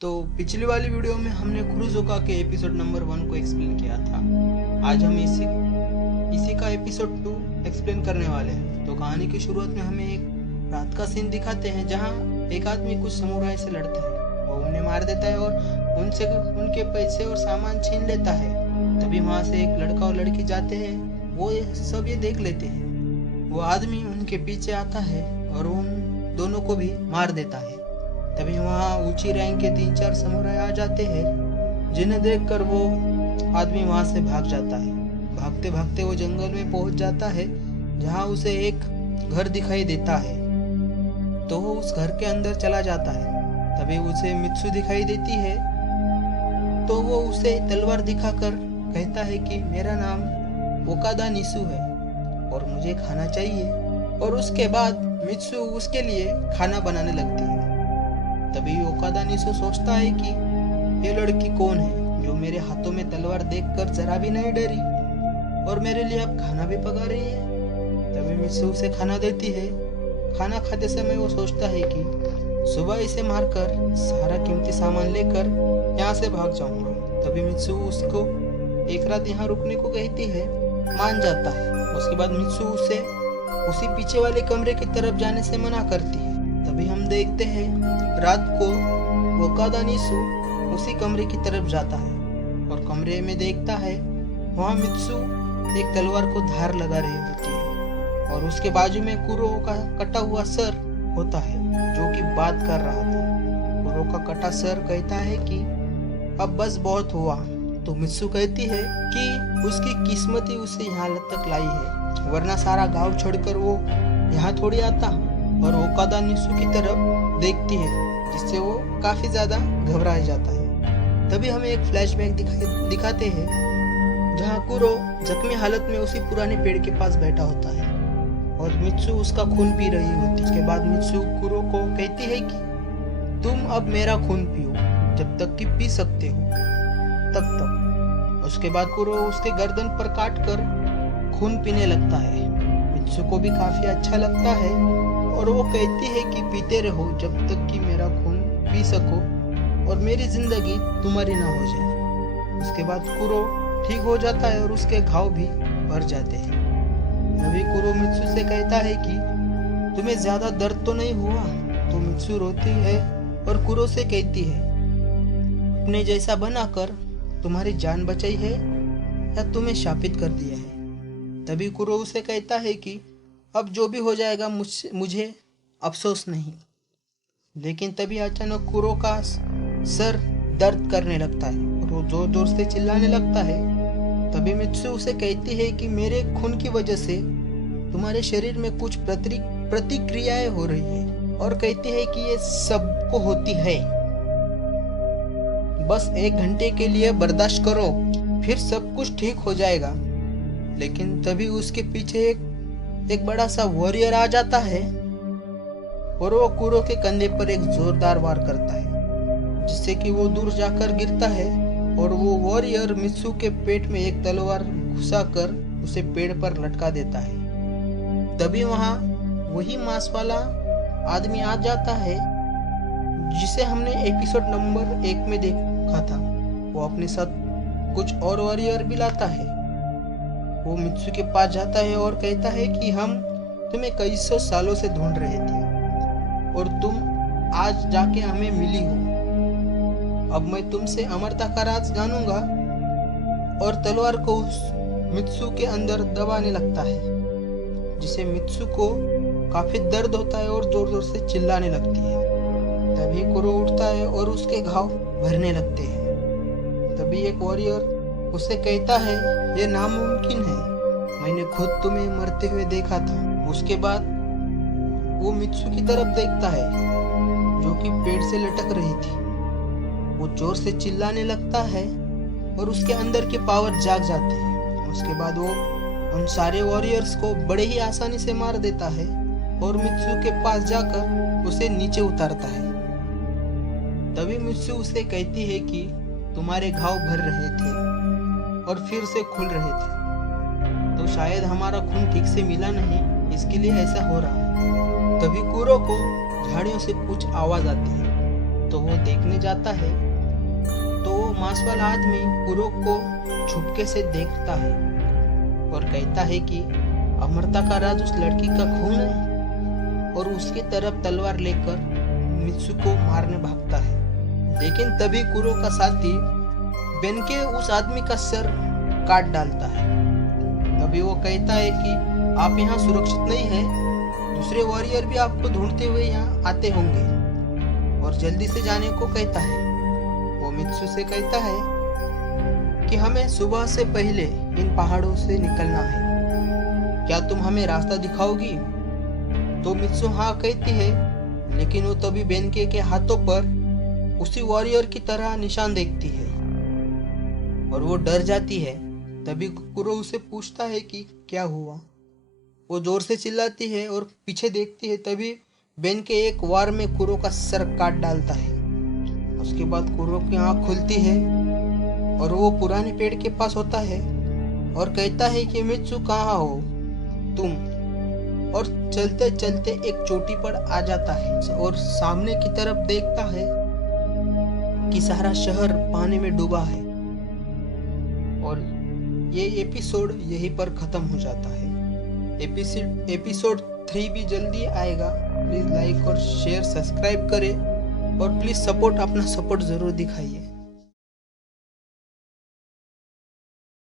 तो पिछली वाली वीडियो में हमने कुरोज़ोका के एपिसोड नंबर 1 को एक्सप्लेन किया था। आज हम इसी का एपिसोड 2 एक्सप्लेन करने वाले हैं। तो कहानी की शुरुआत में हमें एक रात का सीन दिखाते हैं जहां एक आदमी कुछ समुराई से लड़ता है। वो उन्हें मार देता है और उनसे उनके पैसे और सामान छीन लेता है। तभी वहां से एक लड़का और लड़की जाते हैं। वो सब ये देख लेते हैं। वो आदमी उनके पीछे आता है और उन दोनों को भी मार देता है। तभी वहाँ ऊंची रैंक के 3-4 समुराई आ जाते हैं, जिन्हें देखकर वो आदमी वहां से भाग जाता है। भागते भागते वो जंगल में पहुंच जाता है जहाँ उसे एक घर दिखाई देता है। तो वो उस घर के अंदर चला जाता है। तभी उसे मित्सु दिखाई देती है। तो वो उसे तलवार दिखाकर कहता है कि मेरा नाम ओकादा निसु है और मुझे खाना चाहिए। और उसके बाद मित्सु उसके लिए खाना बनाने लगती है। तभी ओकादा निसु सोचता है कि ये लड़की कौन है जो मेरे हाथों में तलवार देखकर जरा भी नहीं डरी और मेरे लिए अब खाना भी पका रही है। तभी मित्सु उसे खाना देती है। खाना खाते समय वो सोचता है कि सुबह इसे मारकर सारा कीमती सामान लेकर यहाँ से भाग जाऊंगा। तभी मित्सु उसको एक रात यहाँ रुकने को कहती है, मान जाता है। उसके बाद मित्सु उसे उसी पीछे वाले कमरे की तरफ जाने से मना करती है। तभी हम देखते हैं रात को ओकादा निसु उसी कमरे की तरफ जाता है और कमरे में देखता है वहाँ मित्सु एक तलवार को धार लगा रही होती है और उसके बाजू में कुरो का कटा हुआ सर होता है जो कि बात कर रहा था। कुरो का कटा सर कहता है कि अब बस बहुत हुआ। तो मित्सु कहती है कि उसकी किस्मत ही उसे यहाँ तक लाई है, वरना सारा गांव छोड़कर वो यहाँ थोड़ी आता। और ओकादा निसु की तरफ देखती है जिससे वो काफी ज्यादा घबरा जाता है। तभी हमें एक फ्लैशबैक दिखाते हैं जहाँ कुरो जख्मी हालत में उसी पुराने पेड़ के पास बैठा होता है और मित्सु उसका खून पी रही होती है। उसके बाद मित्सु कुरो को कहती है कि तुम अब मेरा खून पियो, जब तक कि पी सकते हो तब तक। उसके बाद कुरो उसके गर्दन पर काट कर खून पीने लगता है। मित्सु को भी काफी अच्छा लगता है और वो कहती है कि पीते रहो जब तक कि मेरा खून पी सको और मेरी जिंदगी तुम्हारी ना हो जाए। उसके बाद कुरो ठीक हो जाता है और उसके घाव भी भर जाते हैं। तभी कुरो मित्सु से कहता है कि तुम्हें ज्यादा दर्द तो नहीं हुआ? तो मित्सु रोती है और कुरो से कहती है, अपने जैसा बनाकर तुम्हारी जान बचाई है या तुम्हें शापित कर दिया है? तभी कुरो उसे कहता है कि अब जो भी हो जाएगा मुझे अफसोस नहीं। लेकिन तभी अचानक कुरो का सर दर्द करने लगता है और वो जोर जोर से चिल्लाने लगता है। तभी मित्सु उसे कहती है कि मेरे खून की वजह से तुम्हारे शरीर में कुछ प्रतिक्रियाएं हो रही है और कहती है कि ये सबको होती है, बस 1 घंटे के लिए बर्दाश्त करो, फिर सब कुछ ठीक हो जाएगा। लेकिन तभी उसके पीछे एक बड़ा सा वॉरियर आ जाता है और वो कुरो के कंधे पर एक जोरदार वार करता है जिससे कि वो दूर जाकर गिरता है और वो वॉरियर मित्सु के पेट में एक तलवार घुसाकर उसे पेड़ पर लटका देता है। तभी वहां वही मांस वाला आदमी आ जाता है जिसे हमने एपिसोड नंबर 1 में देखा था। वो अपने साथ कुछ और वॉरियर भी लाता है। वो मित्सु के पास जाता है और कहता है कि हम तुम्हें कई सौ सालों से ढूंढ रहे थे और तुम आज जाके हमें मिली हो। अब मैं तुमसे अमरता का राज जानूंगा। और तलवार को उस मित्सु के अंदर दबाने लगता है जिसे मित्सु को काफी दर्द होता है और जोर जोर से चिल्लाने लगती है। तभी कुरो उठता है और उसके घाव भरने लगते हैं। तभी एक वॉरियर उसे कहता है, ये नामुमकिन है, मैंने खुद तुम्हें मरते हुए देखा था। उसके बाद वो मित्सु की तरफ देखता है जो कि पेड़ से लटक रही थी। वो जोर से चिल्लाने लगता है और उसके अंदर की पावर जाग जाती है। उसके बाद वो उन सारे वॉरियर्स को बड़े ही आसानी से मार देता है और मित्सु के पास जाकर उसे नीचे उतारता है। तभी मित्सु उसे कहती है कि तुम्हारे घाव भर रहे थे और फिर से खुल रहे थे, तो शायद हमारा खून ठीक से मिला नहीं, इसके लिए ऐसा हो रहा है। तभी कुरो को झाड़ियों से कुछ आवाज आती है तो वो देखने जाता है तो वो मांस वाला आदमी कुरो को छुपके से देखता है और कहता है कि अमरता का राज उस लड़की का खून है, और उसकी तरफ तलवार लेकर मित्सु को मारने भागता है। लेकिन तभी कुरो का साथी बेन के उस आदमी का सर काट डालता है। तभी वो कहता है कि आप यहाँ सुरक्षित नहीं हैं, दूसरे वॉरियर भी आपको ढूंढते हुए यहाँ आते होंगे, और जल्दी से जाने को कहता है। वो मित्सु से कहता है कि हमें सुबह से पहले इन पहाड़ों से निकलना है, क्या तुम हमें रास्ता दिखाओगी? तो मित्सु हाँ कहती है, लेकिन वो तभी बेनके के हाथों पर उसी वॉरियर की तरह निशान देखती है और वो डर जाती है। तभी कुरो उसे पूछता है कि क्या हुआ। वो जोर से चिल्लाती है और पीछे देखती है। तभी बेन के एक वार में कुरो का सर काट डालता है। उसके बाद कुरो की आंख खुलती है और वो पुराने पेड़ के पास होता है और कहता है कि मित्सु कहाँ हो तुम, और चलते चलते एक चोटी पर आ जाता है और सामने की तरफ देखता है कि सारा शहर पानी में डूबा है। और ये एपिसोड यहीं पर खत्म हो जाता है। एपिसोड 3 भी जल्दी आएगा। प्लीज लाइक और शेयर सब्सक्राइब करें और प्लीज अपना सपोर्ट जरूर दिखाइए।